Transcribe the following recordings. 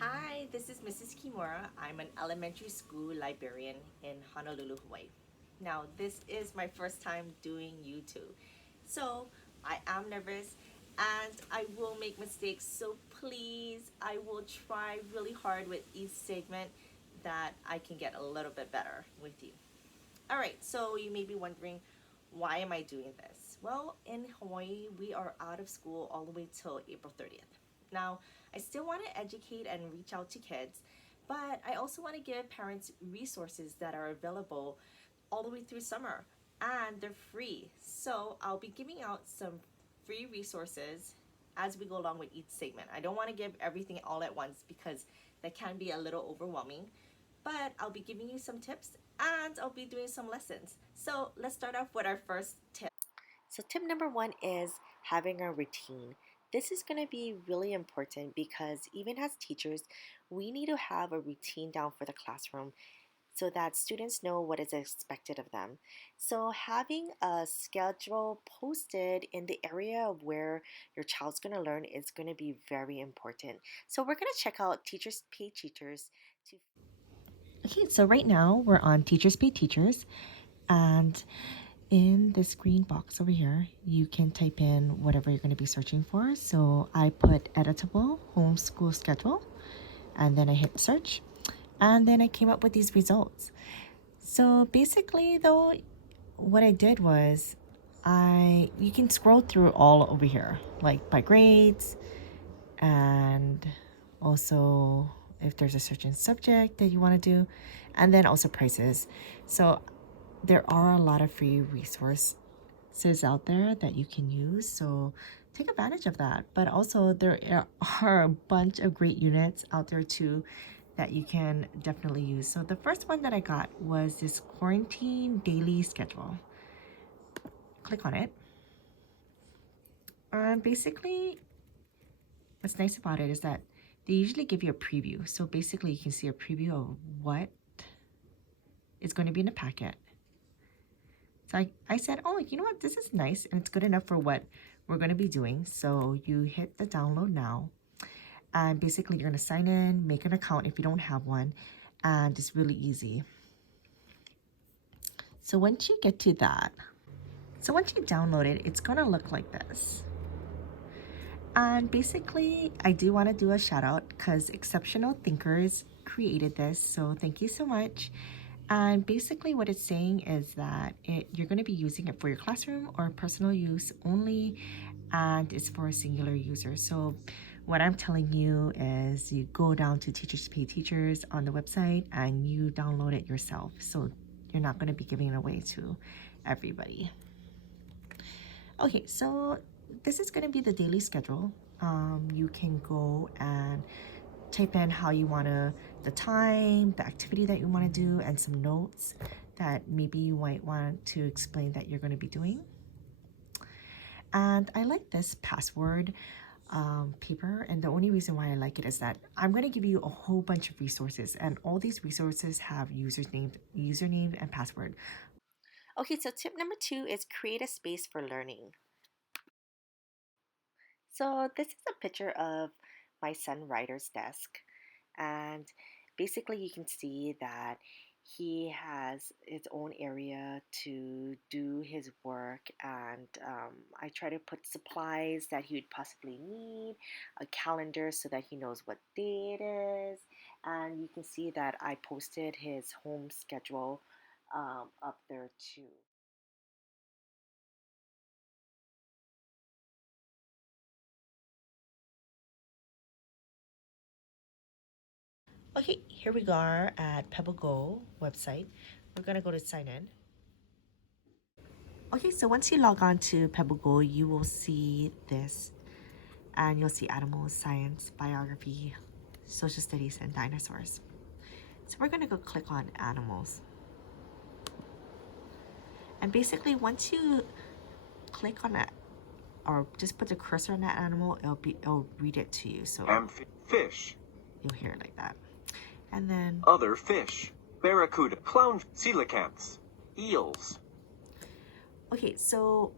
Hi, this is Mrs. Kimura. I'm an elementary school librarian in Honolulu, Hawaii. Now, this is my first time doing YouTube. So, I am nervous and I will make mistakes. So, please, I will try really hard with each segment that I can get a little bit better with you. All right, so you may be wondering, why am I doing this? Well, in Hawaii, we are out of school all the way till April 30th. Now, I still want to educate and reach out to kids, but I also want to give parents resources that are available all the way through summer and they're free. So, I'll be giving out some free resources as we go along with each segment. I don't want to give everything all at once because that can be a little overwhelming, but I'll be giving you some tips and I'll be doing some lessons. So let's start off with our first tip. So, tip number one is having a routine. This is going to be really important because even as teachers, we need to have a routine down for the classroom so that students know what is expected of them. So, having a schedule posted in the area of where your child's going to learn is going to be very important. So, we're going to check out Teachers Pay Teachers to Okay, so right now we're on Teachers Pay Teachers, and in this green box over here, you can type in whatever you're going to be searching for. So I put editable homeschool schedule, and then I hit search, and then I came up with these results. So basically, though, what I did was you can scroll through all over here, like by grades, and also if there's a certain subject that you want to do, and then also prices. So there are a lot of free resources out there that you can use, so take advantage of that. But also there are a bunch of great units out there too that you can definitely use. So the first one that I got was this quarantine daily schedule. Click on it, and basically what's nice about it is that they usually give you a preview. So basically you can see a preview of what is going to be in the packet. So I said, oh, you know what, this is nice and it's good enough for what we're going to be doing. So you hit the download now, and basically you're going to sign in, make an account if you don't have one, and it's really easy. So once you get to that, so once you download it, it's going to look like this. And basically, I do want to do a shout out because Exceptional Thinkers created this. So thank you so much. And basically what it's saying is that you're going to be using it for your classroom or personal use only, and it's for a singular user. So what I'm telling you is you go down to Teachers Pay Teachers on the website and you download it yourself. So you're not going to be giving it away to everybody. Okay, so this is going to be the daily schedule. You can go and type in how you want the time, the activity that you want to do, and some notes that maybe you might want to explain that you're going to be doing. And I like this password paper, and the only reason why I like it is that I'm going to give you a whole bunch of resources, and all these resources have username and password. Okay, so tip number two is create a space for learning. So this is a picture of my son Ryder's desk, and basically you can see that he has his own area to do his work, and I try to put supplies that he would possibly need, a calendar so that he knows what day it is, and you can see that I posted his home schedule up there too. Okay, here we are at Pebble Go website. We're gonna go to sign in. Okay, so once you log on to Pebble Go, you will see this, and you'll see animals, science, biography, social studies, and dinosaurs. So we're gonna go click on animals. And basically, once you click on that, or just put the cursor on that animal, it'll read it to you. So fish, you'll hear it like that. And then other fish, barracuda, clown, coelacanths, eels. Okay, so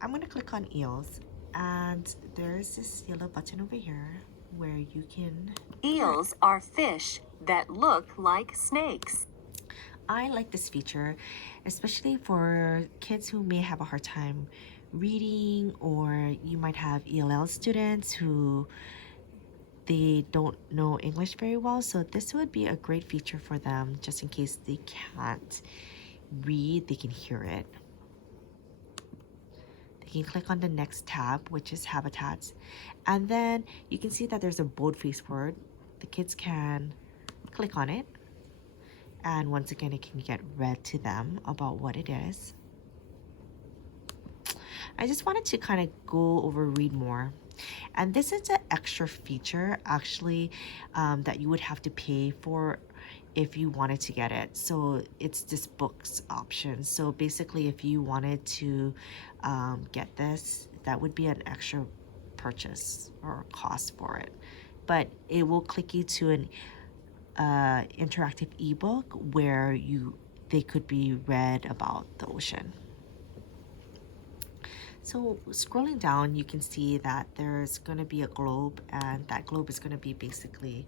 I'm gonna click on eels, and there's this yellow button over here where you can... Eels are fish that look like snakes. I like this feature, especially for kids who may have a hard time reading, or you might have ELL students who they don't know English very well. So this would be a great feature for them, just in case they can't read, they can hear it. They can click on the next tab, which is habitats, and then you can see that there's a boldface word. The kids can click on it, and once again it can get read to them about what it is. I just wanted to kind of go over read more, and this is an extra feature actually that you would have to pay for if you wanted to get it. So it's this books option. So basically if you wanted to get this, that would be an extra purchase or cost for it, but it will click you to an interactive ebook where they could be read about the ocean. So scrolling down, you can see that there's going to be a globe, and that globe is going to be basically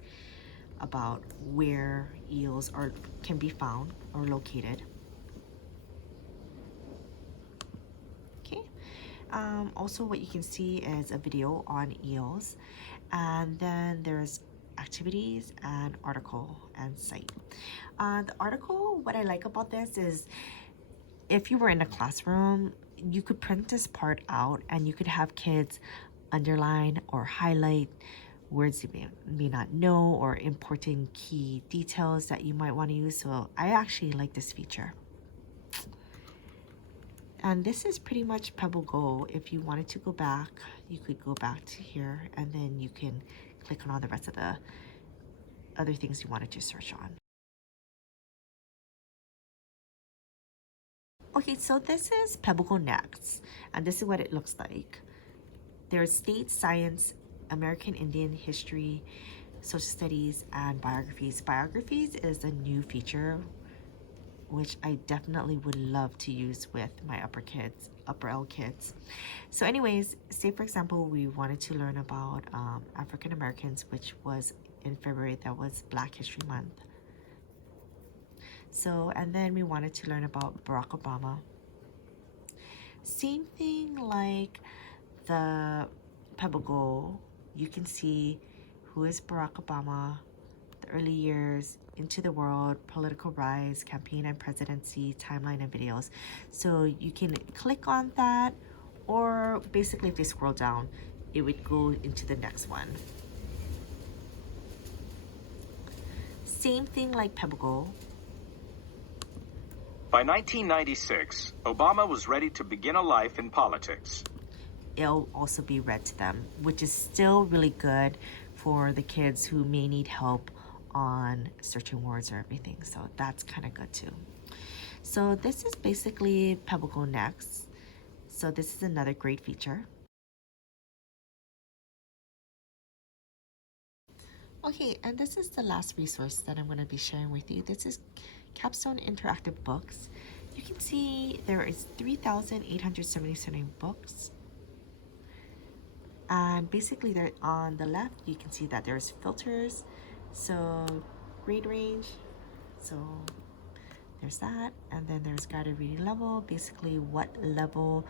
about where eels can be found or located. Okay. Also, what you can see is a video on eels, and then there's activities and article and site. The article, what I like about this is if you were in a classroom, you could print this part out and you could have kids underline or highlight words you may not know, or important key details that you might want to use. So I actually like this feature. And this is pretty much Pebble Go. If you wanted to go back, you could go back to here, and then you can click on all the rest of the other things you wanted to search on. Okay, so this is Publican X, and this is what it looks like. There's state science, American Indian history, social studies, and biographies. Biographies is a new feature which I definitely would love to use with my upper L kids. So anyways, say for example we wanted to learn about African Americans, which was in February, that was Black History Month. So, and then we wanted to learn about Barack Obama. Same thing like the Pebble Go, you can see who is Barack Obama, the early years, into the world, political rise, campaign and presidency, timeline and videos. So you can click on that, or basically if they scroll down, it would go into the next one. Same thing like Pebble Go. By 1996, Obama was ready to begin a life in politics. It'll also be read to them, which is still really good for the kids who may need help on searching words or everything. So that's kind of good too. So this is basically Publican X. So this is another great feature. Okay, and this is the last resource that I'm going to be sharing with you. This is Capstone Interactive Books. You can see there is 3,877 books. And basically there on the left, you can see that there's filters. So grade range, so there's that. And then there's guided reading level, basically what level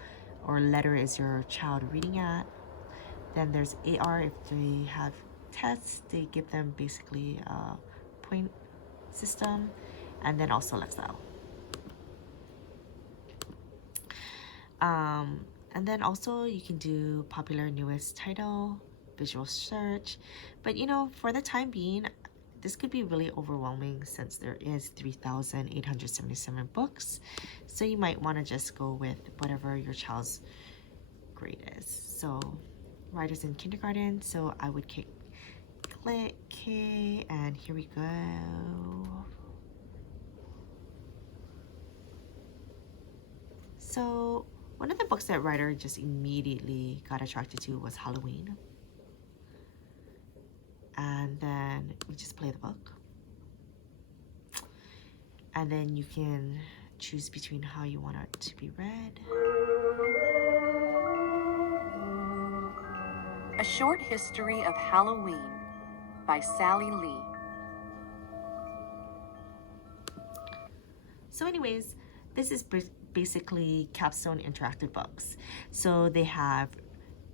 or letter is your child reading at. Then there's AR, if they have tests, they give them basically a point system, and then also lifestyle. And then also you can do popular newest title, visual search, but you know, for the time being, this could be really overwhelming since there is 3,877 books. So you might want to just go with whatever your child's grade is. So writers in kindergarten, so I would click K, and here we go. So one of the books that writer just immediately got attracted to was Halloween. And then we just play the book. And then you can choose between how you want it to be read. A Short History of Halloween by Sally Lee. So anyways, this is basically Capstone interactive books. So they have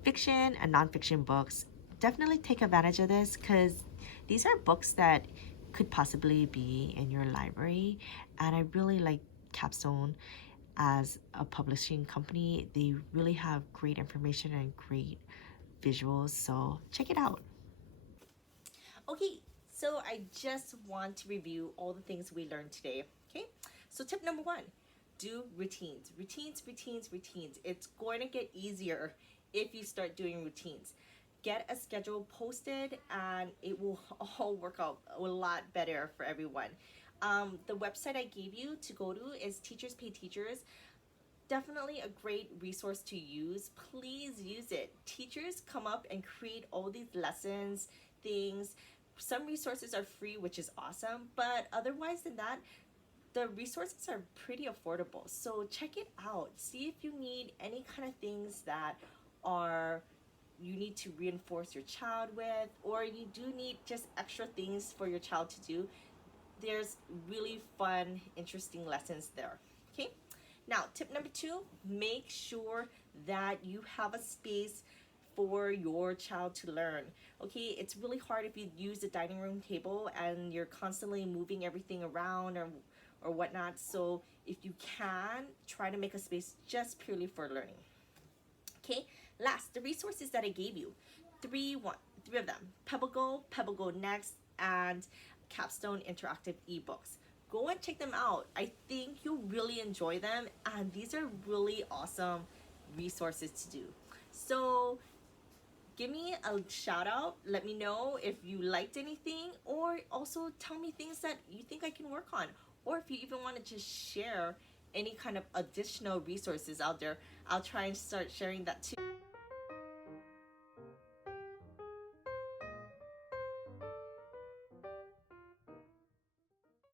fiction and nonfiction books. Definitely take advantage of this because these are books that could possibly be in your library. And I really like Capstone as a publishing company. They really have great information and great visuals, so check it out. Okay, so I just want to review all the things we learned today. Okay, so tip number 1, do routines. Routines. It's going to get easier if you start doing routines. Get a schedule posted and it will all work out a lot better for everyone. The website I gave you to go to is Teachers Pay Teachers. Definitely a great resource to use. Please use it. Teachers come up and create all these lessons, things. Some resources are free, which is awesome, but otherwise than that, the resources are pretty affordable. So check it out. See if you need any kind of things that are you need to reinforce your child with, or you do need just extra things for your child to do. There's really fun, interesting lessons there. Okay? Now, tip number 2, make sure that you have a space for your child to learn. Okay, it's really hard if you use the dining room table and you're constantly moving everything around or whatnot. So if you can, try to make a space just purely for learning. Okay, last, the resources that I gave you. Three of them. Pebble Next, and Capstone interactive ebooks. Go and check them out. I think you'll really enjoy them, and these are really awesome resources to do. So give me a shout out. Let me know if you liked anything, or also tell me things that you think I can work on, or if you even want to just share any kind of additional resources out there. I'll try and start sharing that too.